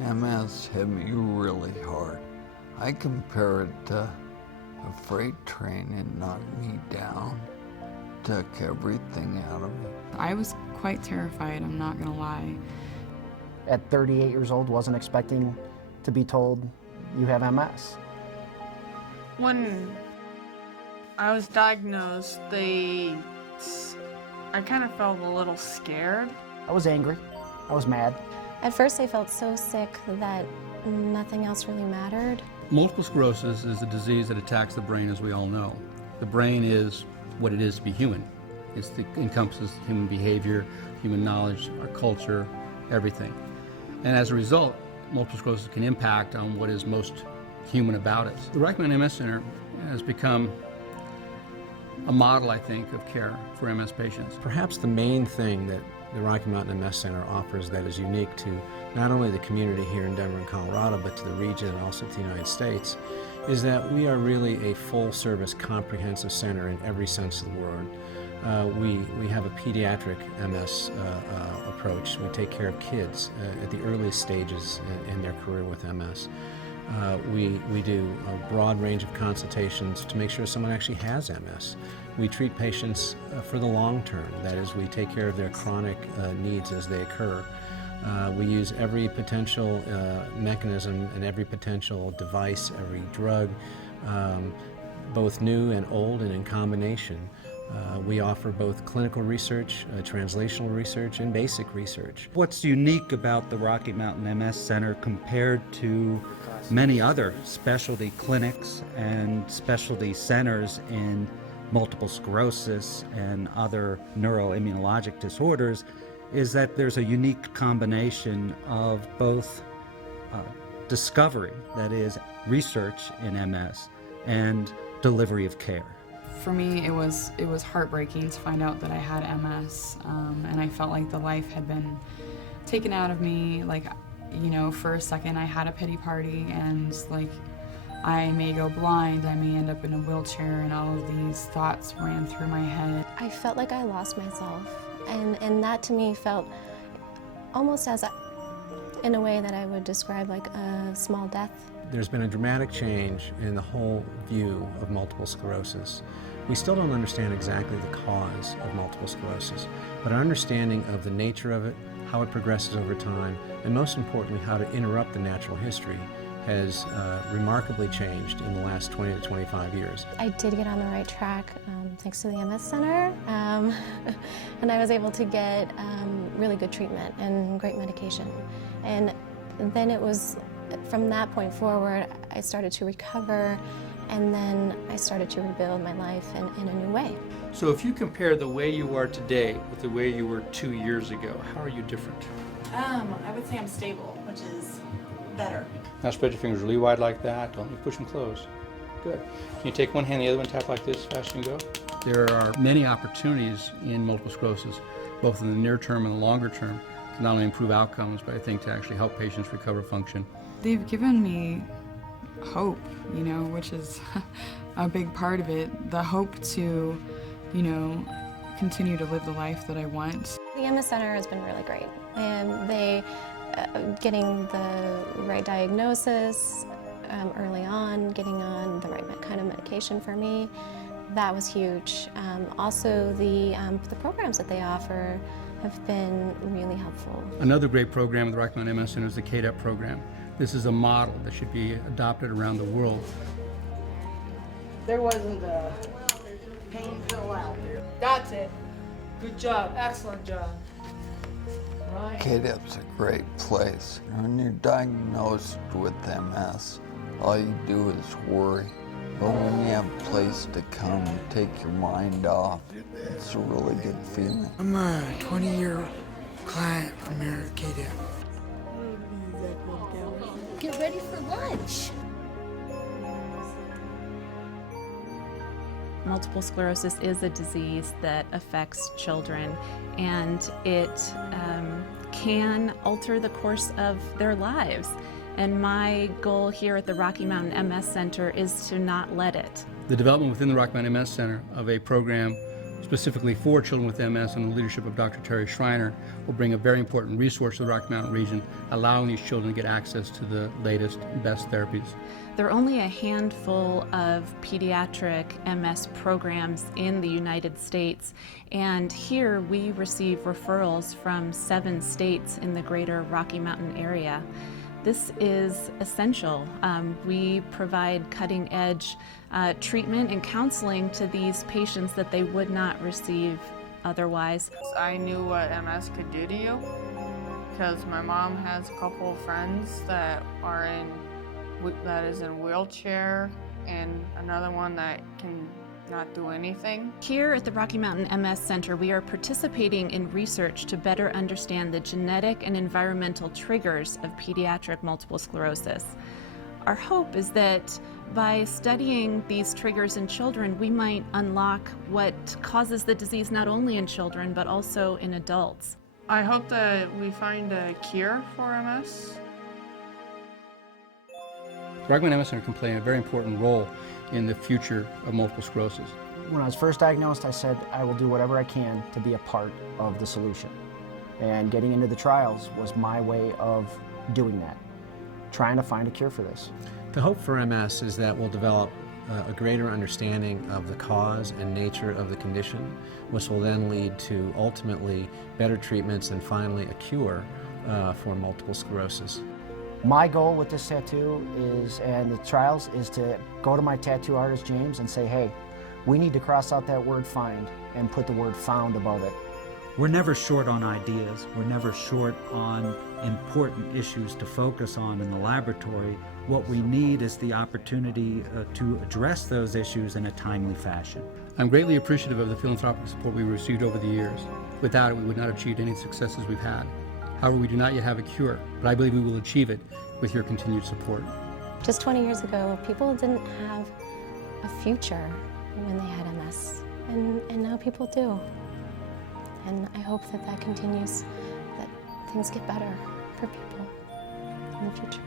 MS hit me really hard. I compare it to a freight train. It knocked me down, took everything out of me. I was quite terrified, I'm not gonna lie. At 38 years old, wasn't expecting to be told you have MS. When I was diagnosed, I kind of felt a little scared. I was angry, I was mad. At first I felt so sick that nothing else really mattered. Multiple sclerosis is a disease that attacks the brain, as we all know. The brain is what it is to be human. It encompasses human behavior, human knowledge, our culture, everything. And as a result, multiple sclerosis can impact on what is most human about us. The Rocky Mountain MS Center has become a model, I think, of care for MS patients. Perhaps the main thing that the Rocky Mountain MS Center offers that is unique to not only the community here in Denver and Colorado, but to the region and also to the United States, is that we are really a full-service, comprehensive center in every sense of the word. We have a pediatric MS approach. We take care of kids at the earliest stages in their career with MS. We do a broad range of consultations to make sure someone actually has MS. We treat patients for the long term. That is, we take care of their chronic needs as they occur. We use every potential mechanism and every potential device, every drug, both new and old and in combination. We offer both clinical research, translational research, and basic research. What's unique about the Rocky Mountain MS Center compared to many other specialty clinics and specialty centers in multiple sclerosis and other neuroimmunologic disorders is that there's a unique combination of both discovery, that is, research in MS, and delivery of care. For me, it was heartbreaking to find out that I had MS, and I felt like the life had been taken out of me. Like, you know, for a second I had a pity party, and like, I may go blind, I may end up in a wheelchair, and all of these thoughts ran through my head. I felt like I lost myself, and that to me felt almost as in a way that I would describe like a small death. There's been a dramatic change in the whole view of multiple sclerosis. We still don't understand exactly the cause of multiple sclerosis, but our understanding of the nature of it, how it progresses over time, and most importantly, how to interrupt the natural history has remarkably changed in the last 20 to 25 years. I did get on the right track thanks to the MS Center, and I was able to get really good treatment and great medication. And then it was, from that point forward, I started to recover, and then I started to rebuild my life in a new way. So if you compare the way you are today with the way you were 2 years ago, how are you different? I would say I'm stable, which is better. Now spread your fingers really wide like that. Don't you push them close. Good. Can you take one hand, the other one, tap like this, fast and go? There are many opportunities in multiple sclerosis, both in the near term and the longer term, to not only improve outcomes, but I think to actually help patients recover function. They've given me hope, you know, which is a big part of it. The hope to, you know, continue to live the life that I want. The MS Center has been really great, and getting the right diagnosis early on, getting on the right kind of medication for me, that was huge. Also, the programs that they offer have been really helpful. Another great program with the Rocky Mountain MS Center is the KDEP program. This is a model that should be adopted around the world. There wasn't a pain pill out there. That's it. Good job. Excellent job. Right. KDEP's a great place. When you're diagnosed with MS, all you do is worry. But when you have a place to come, take your mind off, it's a really good feeling. I'm a 20-year client from here at KDEP. Get ready for lunch. Multiple sclerosis is a disease that affects children, and it can alter the course of their lives. And my goal here at the Rocky Mountain MS Center is to not let it. The development within the Rocky Mountain MS Center of a program specifically for children with MS, and the leadership of Dr. Terry Schreiner, will bring a very important resource to the Rocky Mountain region, allowing these children to get access to the latest and best therapies. There are only a handful of pediatric MS programs in the United States, and here we receive referrals from 7 states in the greater Rocky Mountain area. This is essential. We provide cutting-edge treatment and counseling to these patients that they would not receive otherwise. I knew what MS could do to you because my mom has a couple of friends that is in a wheelchair and another one that can not do anything. Here at the Rocky Mountain MS Center, we are participating in research to better understand the genetic and environmental triggers of pediatric multiple sclerosis. Our hope is that by studying these triggers in children, we might unlock what causes the disease not only in children, but also in adults. I hope that we find a cure for MS. The Rocky Mountain MS Center can play a very important role in the future of multiple sclerosis. When I was first diagnosed, I said I will do whatever I can to be a part of the solution. And getting into the trials was my way of doing that, trying to find a cure for this. The hope for MS is that we'll develop a greater understanding of the cause and nature of the condition, which will then lead to ultimately better treatments and finally a cure for multiple sclerosis. My goal with this tattoo and the trials is to go to my tattoo artist, James, and say, hey, we need to cross out that word find and put the word found above it. We're never short on ideas. We're never short on important issues to focus on in the laboratory. What we need is the opportunity to address those issues in a timely fashion. I'm greatly appreciative of the philanthropic support we've received over the years. Without it, we would not have achieved any successes we've had. However, we do not yet have a cure, but I believe we will achieve it with your continued support. Just 20 years ago, people didn't have a future when they had MS, and now people do. And I hope that that continues, that things get better for people in the future.